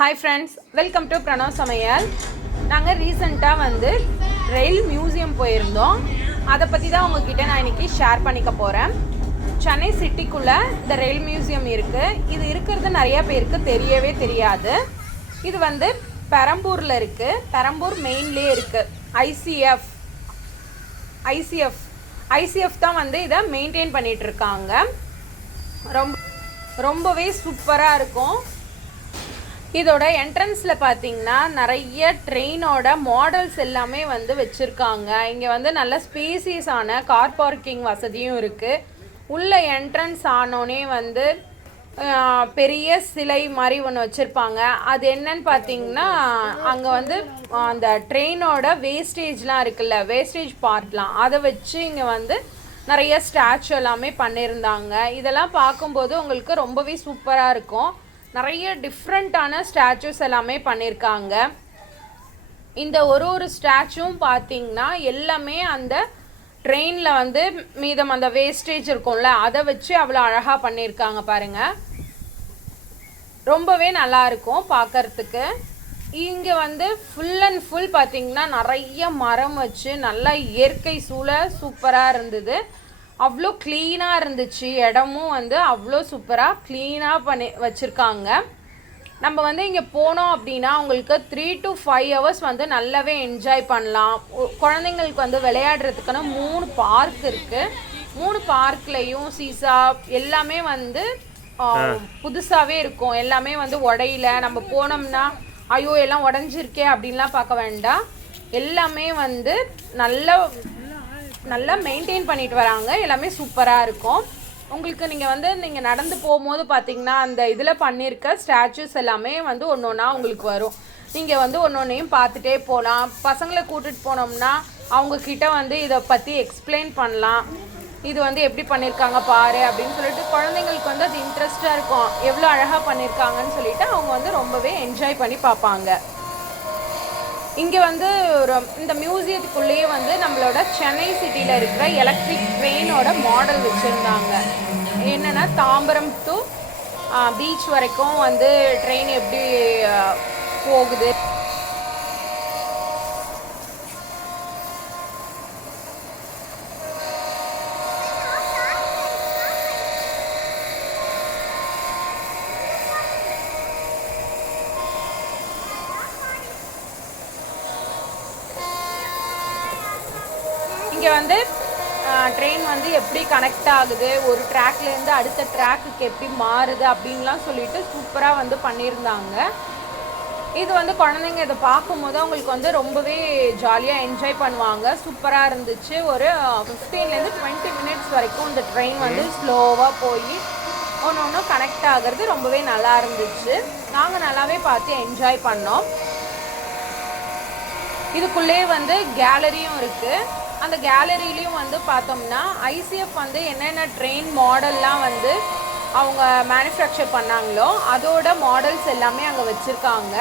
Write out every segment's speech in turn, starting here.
Hi friends, welcome to Pranav Samayal. நாங்கள் ரீசெண்டாக ரயில் museum போயிருந்தோம். அதை பற்றி தான் உங்ககிட்ட நான் இன்றைக்கி ஷேர் பண்ணிக்க போகிறேன். சென்னை சிட்டிக்குள்ளே இந்த ரயில் மியூசியம் இருக்குது. இது இருக்கிறது நிறைய பேருக்கு தெரியவே தெரியாது. இது பெரம்பூரில் இருக்குது. பெரம்பூர் மெயின்லேயே இருக்குது. ICF தான் இதை மெயின்டைன் பண்ணிகிட்ருக்காங்க. ரொம்பவே சூப்பராக இருக்கும். இதோட என்ட்ரன்ஸில் பார்த்தீங்கன்னா நிறைய ட்ரெயினோட மாடல்ஸ் எல்லாமே வச்சுருக்காங்க. இங்கே நல்ல ஸ்பேசியஸான கார் பார்க்கிங் வசதியும் இருக்குது. உள்ள என்ட்ரன்ஸ் ஆனோடனே பெரிய சிலை மாதிரி ஒன்று வச்சுருப்பாங்க. அது என்னன்னு பார்த்தீங்கன்னா அங்கே அந்த ட்ரெயினோட வேஸ்டேஜ்லாம் இருக்குல்ல, வேஸ்டேஜ் பார்ட்லாம் அதை வச்சு இங்கே நிறைய ஸ்டாச்சு எல்லாமே பண்ணியிருந்தாங்க. இதெல்லாம் பார்க்கும்போது உங்களுக்கு ரொம்பவே சூப்பராக இருக்கும். நிறைய டிஃப்ரெண்ட்டான ஸ்டாச்சுஸ் எல்லாமே பண்ணியிருக்காங்க. இந்த ஒரு ஸ்டாச்சுவும் பார்த்தீங்கன்னா எல்லாமே அந்த ட்ரெயினில் மீதம் அந்த வேஸ்டேஜ் இருக்கும்ல அதை வச்சு அவ்வளோ அழகாக பண்ணியிருக்காங்க பாருங்கள். ரொம்பவே நல்லா இருக்கும் பார்க்கறதுக்கு. இங்கே ஃபுல் அண்ட் ஃபுல் பார்த்தீங்கன்னா நிறைய மரம் வச்சு நல்லா இயற்கை சூப்பராக இருந்தது. அவ்வளோ க்ளீனாக இருந்துச்சு. இடமும் அவ்வளோ சூப்பராக க்ளீனாக பண்ணி வச்சுருக்காங்க. நம்ம இங்கே போனோம் அப்படின்னா உங்களுக்கு 3 to 5 hours நல்லாவே என்ஜாய் பண்ணலாம். குழந்தைங்களுக்கு விளையாடுறதுக்கான 3 பார்க் இருக்குது. 3 பார்க்லேயும் சீசா எல்லாமே புதுசாகவே இருக்கும். எல்லாமே உடையில நம்ம போனோம்னா ஐயோ எல்லாம் உடஞ்சிருக்கே அப்படின்லாம் பார்க்க வேண்டாம். எல்லாமே நல்லா மெயின்டைன் பண்ணிட்டு வராங்க. எல்லாமே சூப்பராக இருக்கும். உங்களுக்கு நீங்கள் நடந்து போகும்போது பார்த்தீங்கன்னா அந்த இதில் பண்ணியிருக்க ஸ்டாச்சுஸ் எல்லாமே ஒன்று ஒன்றா உங்களுக்கு வரும். நீங்கள் ஒன்று ஒன்றையும் பார்த்துட்டே போகலாம். பசங்களை கூட்டிகிட்டு போனோம்னா அவங்கக்கிட்ட இதை பற்றி எக்ஸ்பிளைன் பண்ணலாம். இது எப்படி பண்ணியிருக்காங்க பாரு அப்படின்னு சொல்லிட்டு குழந்தைங்களுக்கு அது இன்ட்ரெஸ்டாக இருக்கும். எவ்வளோ அழகாக பண்ணியிருக்காங்கன்னு சொல்லிட்டு அவங்க ரொம்பவே என்ஜாய் பண்ணி பார்ப்பாங்க. இங்கே இந்த மியூசியத்துக்குள்ளேயே நம்மளோட சென்னை சிட்டியில் இருக்கிற எலக்ட்ரிக் ட்ரெயினோட மாடல் வச்சுருந்தாங்க. என்னென்னா தாம்பரம் டு பீச் வரைக்கும் ட்ரெயின் எப்படி போகுது. இங்கே ட்ரெயின் எப்படி கனெக்ட் ஆகுது, ஒரு ட்ராக்லேருந்து அடுத்த ட்ராக்குக்கு எப்படி மாறுது அப்படின்லாம் சொல்லிட்டு சூப்பராக பண்ணியிருந்தாங்க. இது குழந்தைங்க இதை பார்க்கும்போது அவங்களுக்கு ரொம்பவே ஜாலியாக என்ஜாய் பண்ணுவாங்க. சூப்பராக இருந்துச்சு. ஒரு 15லேருந்து 20 minutes வரைக்கும் இந்த ட்ரெயின் ஸ்லோவாக போய் ஒன்று கனெக்ட் ஆகிறது ரொம்பவே நல்லா இருந்துச்சு. நாங்கள் நல்லாவே பார்த்து என்ஜாய் பண்ணோம். இதுக்குள்ளே கேலரியும் இருக்குது. அந்த கேலரியிலையும் பார்த்தோம்னா ICF என்னென்ன ட்ரெயின் மாடல்லாம் அவங்க மேனுஃபேக்சர் பண்ணாங்களோ அதோட மாடல்ஸ் எல்லாமே அங்கே வச்சுருக்காங்க.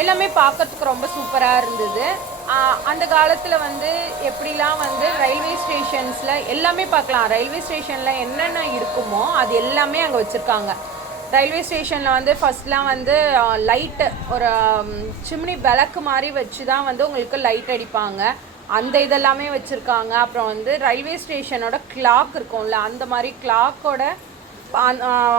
எல்லாமே பார்க்கறதுக்கு ரொம்ப சூப்பராக இருந்தது. அந்த காலத்தில் எப்படிலாம் ரயில்வே ஸ்டேஷன்ஸில் எல்லாமே பார்க்கலாம். ரயில்வே ஸ்டேஷனில் என்னென்ன இருக்குமோ அது எல்லாமே அங்கே வச்சுருக்காங்க. ரயில்வே ஸ்டேஷனில் ஃபஸ்ட்லாம் லைட்டு ஒரு சிம்னி விளக்கு மாதிரி வச்சு தான் உங்களுக்கு லைட் அடிப்பாங்க. அந்த இதெல்லாமே வச்சுருக்காங்க. அப்புறம் ரயில்வே ஸ்டேஷனோட கிளாக் இருக்கும்ல அந்த மாதிரி கிளாக்கோட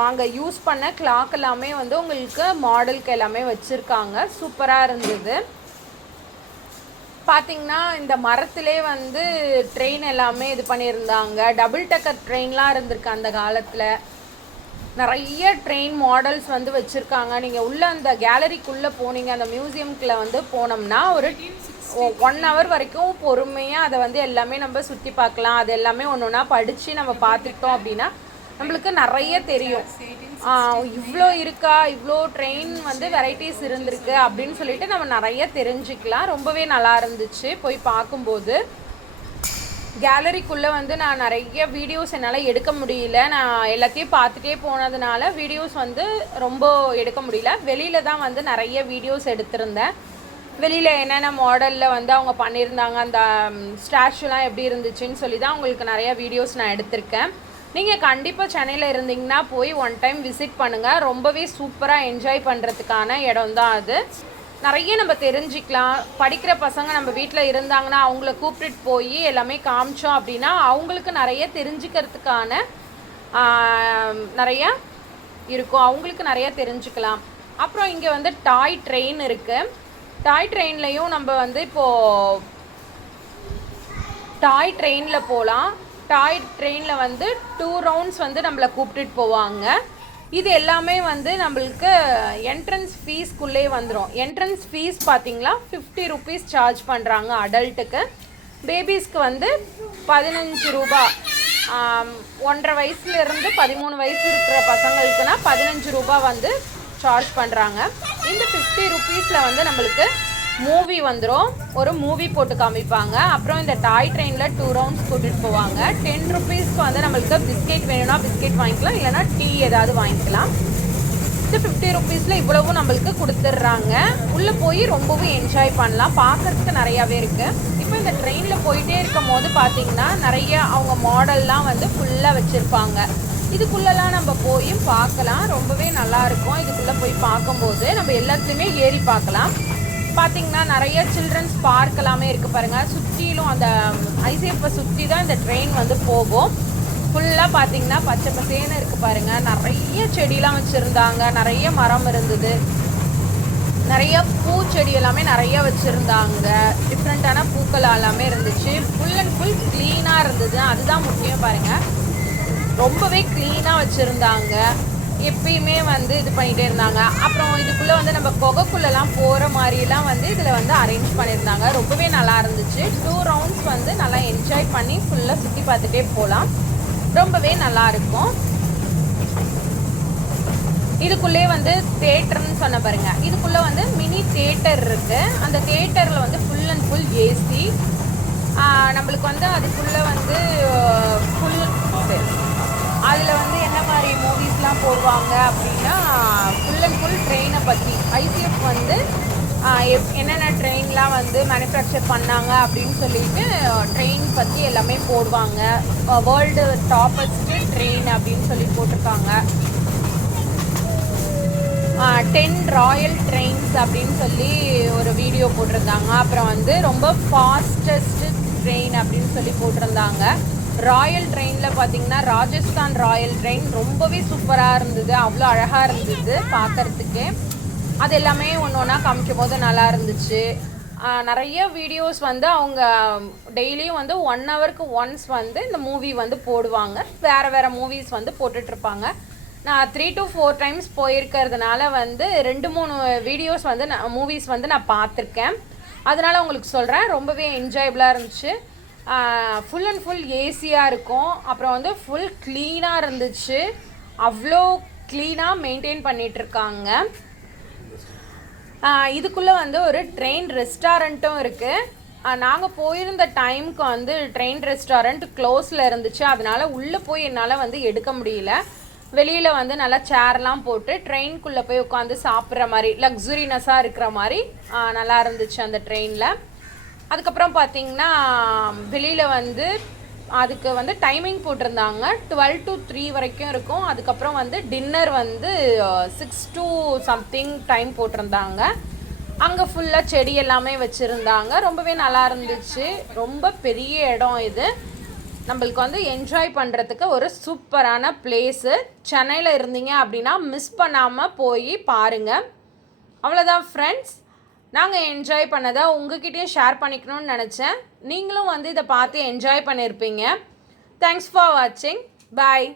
அங்கே யூஸ் பண்ண கிளாக் எல்லாமே உங்களுக்கு மாடலுக்கு எல்லாமே வச்சுருக்காங்க. சூப்பராக இருந்தது. பார்த்திங்கன்னா இந்த மரத்திலே ட்ரெயின் எல்லாமே இது பண்ணியிருந்தாங்க. டபுள் டக்கர் ட்ரெயின்லாம் இருந்திருக்கு அந்த காலத்தில். நிறைய ட்ரெயின் மாடல்ஸ் வச்சுருக்காங்க. நீங்கள் உள்ளே அந்த கேலரிக்குள்ளே போனீங்க, அந்த மியூசியம்குள்ளே போனோம்னா ஒரு 1 hour வரைக்கும் பொறுமையாக அதை எல்லாமே நம்ம சுற்றி பார்க்கலாம். அது எல்லாமே ஒன்று ஒன்றா படித்து நம்ம பார்த்துக்கிட்டோம் அப்படின்னா நம்மளுக்கு நிறைய தெரியும். இவ்வளோ இருக்கா, இவ்வளோ ட்ரெயின் வெரைட்டிஸ் இருந்திருக்கு அப்படின்னு சொல்லிட்டு நம்ம நிறைய தெரிஞ்சுக்கலாம். ரொம்பவே நல்லா இருந்துச்சு போய் பார்க்கும்போது. கேலரிக்குள்ளே நான் நிறைய வீடியோஸ் என்னால் எடுக்க முடியல. நான் எல்லாத்தையும் பார்த்துட்டே போனதுனால வீடியோஸ் ரொம்ப எடுக்க முடியல. வெளியில் தான் நிறைய வீடியோஸ் எடுத்திருந்தேன். வெளியில் என்னென்ன மாடலில் அவங்க பண்ணியிருந்தாங்க, அந்த ஸ்டாச்சுலாம் எப்படி இருந்துச்சுன்னு சொல்லி தான் உங்களுக்கு நிறைய வீடியோஸ் நான் எடுத்திருக்கேன். நீங்கள் கண்டிப்பாக சென்னையில் இருந்தீங்கன்னா போய் ஒன் டைம் விசிட் பண்ணுங்கள். ரொம்பவே சூப்பராக என்ஜாய் பண்ணுறதுக்கான இடம் தான் அது. நிறைய நம்ம தெரிஞ்சிக்கலாம். படிக்கிற பசங்க நம்ம வீட்டில் இருந்தாங்கன்னா அவங்கள கூப்பிட்டுட்டு போய் எல்லாமே காமிச்சோம் அப்படின்னா அவங்களுக்கு நிறைய தெரிஞ்சுக்கிறதுக்கான நிறையா இருக்கும். அவங்களுக்கு நிறையா தெரிஞ்சுக்கலாம். அப்புறம் இங்கே வந்து டாய் ட்ரெயின் இருக்குது. டாய் ட்ரெயின்லேயும் நம்ம வந்து இப்போது டாய் ட்ரெயினில் போகலாம். டாய் ட்ரெயினில் வந்து 2 ரவுண்ட்ஸ் வந்து நம்மளை கூப்பிட்டுட்டு போவாங்க. இது எல்லாமே வந்து நம்மளுக்கு என்ட்ரன்ஸ் ஃபீஸ்க்குள்ளே வந்துடும். என்ட்ரன்ஸ் ஃபீஸ் பார்த்திங்களா 50 rupees சார்ஜ் பண்ணுறாங்க அடல்ட்டுக்கு. பேபிஸ்க்கு வந்து 15 ரூபா. 1.5 வயசுலேருந்து 13 வயசு இருக்கிற பசங்களுக்குனா 15 ரூபா வந்து சார்ஜ் பண்ணுறாங்க. இந்த 50 rupeesல வந்து நம்மளுக்கு மூவி வந்துடும். ஒரு மூவி போட்டு காமிப்பாங்க. அப்புறம் இந்த டாய் ட்ரெயினில் 2 ரவுண்ட்ஸ் கூட்டிகிட்டு போவாங்க. 10 rupeesக்கு வந்து நம்மளுக்கு பிஸ்கெட் வேணும்னா பிஸ்கெட் வாங்கிக்கலாம், இல்லைனா டீ ஏதாவது வாங்கிக்கலாம். இந்த 50 rupeesல இவ்வளவும் நம்மளுக்கு கொடுத்துட்றாங்க. உள்ளே போய் ரொம்பவும் என்ஜாய் பண்ணலாம். பார்க்குறதுக்கு நிறையாவே இருக்குது. இப்போ இந்த ட்ரெயினில் போயிட்டே இருக்கும் போது பார்த்திங்கன்னா நிறைய அவங்க மாடல்லாம் வந்து ஃபுல்லாக வச்சுருப்பாங்க. இதுக்குள்ளெல்லாம் நம்ம போய் பார்க்கலாம். ரொம்பவே நல்லாயிருக்கும். இதுக்குள்ளே போய் பார்க்கும்போது நம்ம எல்லாத்துலேயுமே ஏறி பார்க்கலாம். பார்த்திங்கன்னா நிறைய சில்ட்ரன்ஸ் பார்க் எல்லாமே இருக்குது பாருங்கள். சுற்றிலும் அந்த ஐசிஎஃப்பை சுற்றி தான் இந்த ட்ரெயின் வந்து போகும். ஃபுல்லாக பார்த்திங்கன்னா பச்சை பசேன்னு இருக்குது பாருங்கள். நிறைய செடியெலாம் வச்சுருந்தாங்க. நிறைய மரம் இருந்தது. நிறைய பூச்செடி எல்லாமே நிறைய வச்சுருந்தாங்க. டிஃப்ரெண்ட்டான பூக்கள் எல்லாமே இருந்துச்சு. ஃபுல் அண்ட் ஃபுல் க்ளீனாக இருந்தது. அதுதான் முக்கியம் பாருங்கள். ரொம்பவே க்ளீனாக வச்சுருந்தாங்க. எப்பயுமே வந்து இது பண்ணிகிட்டே இருந்தாங்க. அப்புறம் இதுக்குள்ளே வந்து நம்ம குகைக்குள்ளெல்லாம் போகிற மாதிரிலாம் வந்து இதில் வந்து அரேஞ்ச் பண்ணியிருந்தாங்க. ரொம்பவே நல்லா இருந்துச்சு. 2 ரவுண்ட்ஸ் வந்து நல்லா என்ஜாய் பண்ணி ஃபுல்லாக சுற்றி பார்த்துட்டே போகலாம். ரொம்பவே நல்லாயிருக்கும். இதுக்குள்ளே வந்து தேட்டர்னு சொன்ன பாருங்க. இதுக்குள்ளே வந்து மினி தேட்டர் இருக்குது. அந்த தேட்டரில் வந்து ஃபுல் அண்ட் ஃபுல் ஏசி. நம்மளுக்கு வந்து அதுக்குள்ளே வந்து ஃபுல் அதில் வந்து என்ன மாதிரி மூவிஸ்லாம் போடுவாங்க அப்படின்னா ஃபுல் அண்ட் ஃபுல் ட்ரெயினை பற்றி ஐசிஎஃப் வந்து என்னென்ன ட்ரெயின்லாம் வந்து மேனுஃபேக்சர் பண்ணாங்க அப்படின்னு சொல்லிட்டு ட்ரெயின் பற்றி எல்லாமே போடுவாங்க. வேர்ல்டு டாப்பஸ்ட்டு ட்ரெயின் அப்படின்னு சொல்லி போட்டிருக்காங்க. 10 ராயல் ட்ரெயின்ஸ் அப்படின்னு சொல்லி ஒரு வீடியோ போட்டிருந்தாங்க. அப்புறம் வந்து ரொம்ப ஃபாஸ்டஸ்ட் ட்ரெயின் அப்படின்னு சொல்லி போட்டிருந்தாங்க. ராயல் ட்ரெயினில் பார்த்திங்கன்னா ராஜஸ்தான் ராயல் ட்ரெயின் ரொம்பவே சூப்பராக இருந்தது. அவ்வளோ அழகாக இருந்தது பார்க்குறதுக்கு. அது எல்லாமே ஒன்று ஒன்றா காமிக்கும் போது நல்லா இருந்துச்சு. நிறைய வீடியோஸ் வந்து அவங்க டெய்லியும் வந்து 1 ஹவருக்கு ஒன்ஸ் வந்து இந்த மூவி வந்து போடுவாங்க. வேறு மூவிஸ் வந்து போட்டுட்ருப்பாங்க. நான் 3 to 4 டைம்ஸ் போயிருக்கிறதுனால வந்து 2-3 வீடியோஸ் வந்து மூவிஸ் வந்து நான் பார்த்துருக்கேன். அதனால் உங்களுக்கு சொல்கிறேன். ரொம்பவே என்ஜாயபுளாக இருந்துச்சு. ஃபுல் அண்ட் ஃபுல் ஏசியாக இருக்கும். அப்புறம் வந்து ஃபுல் க்ளீனாக இருந்துச்சு. அவ்வளோ க்ளீனாக மெயின்டைன் பண்ணிகிட்ருக்காங்க. இதுக்குள்ளே வந்து ஒரு ட்ரெயின் ரெஸ்டாரண்ட்டும் இருக்குது. நாங்கள் போயிருந்த டைமுக்கு வந்து ட்ரெயின் ரெஸ்டாரண்ட் க்ளோஸில் இருந்துச்சு. அதனால் உள்ளே போய் என்னால் வந்து எடுக்க முடியல. வெளியில் வந்து நல்லா சேர்லாம் போட்டு ட்ரெயின்குள்ளே போய் உட்காந்து சாப்பிட்ற மாதிரி லக்ஸுரினஸாக இருக்கிற மாதிரி நல்லா இருந்துச்சு அந்த ட்ரெயினில். அதுக்கப்புறம் பார்த்திங்கன்னா வெளியில் வந்து அதுக்கு வந்து டைமிங் போட்டிருந்தாங்க. 12 to 3 வரைக்கும் இருக்கும். அதுக்கப்புறம் வந்து டின்னர் வந்து 6 to something டைம் போட்டிருந்தாங்க. அங்கே ஃபுல்லாக செடி எல்லாமே வச்சுருந்தாங்க. ரொம்பவே நல்லா இருந்துச்சு. ரொம்ப பெரிய இடம் இது. நம்மளுக்கு வந்து என்ஜாய் பண்ணுறதுக்கு ஒரு சூப்பரான பிளேஸு. சென்னையில் இருந்தீங்க அப்படின்னா மிஸ் பண்ணாமல் போய் பாருங்கள். அவ்வளோதான் ஃப்ரெண்ட்ஸ். நாங்கள் என்ஜாய் பண்ணதை உங்ககிட்டயும் ஷேர் பண்ணிக்கணும்னு நினச்சேன். நீங்களும் வந்து இதை பார்த்து என்ஜாய் பண்ணியிருப்பீங்க. தேங்க்ஸ் ஃபார் வாட்சிங். பாய்.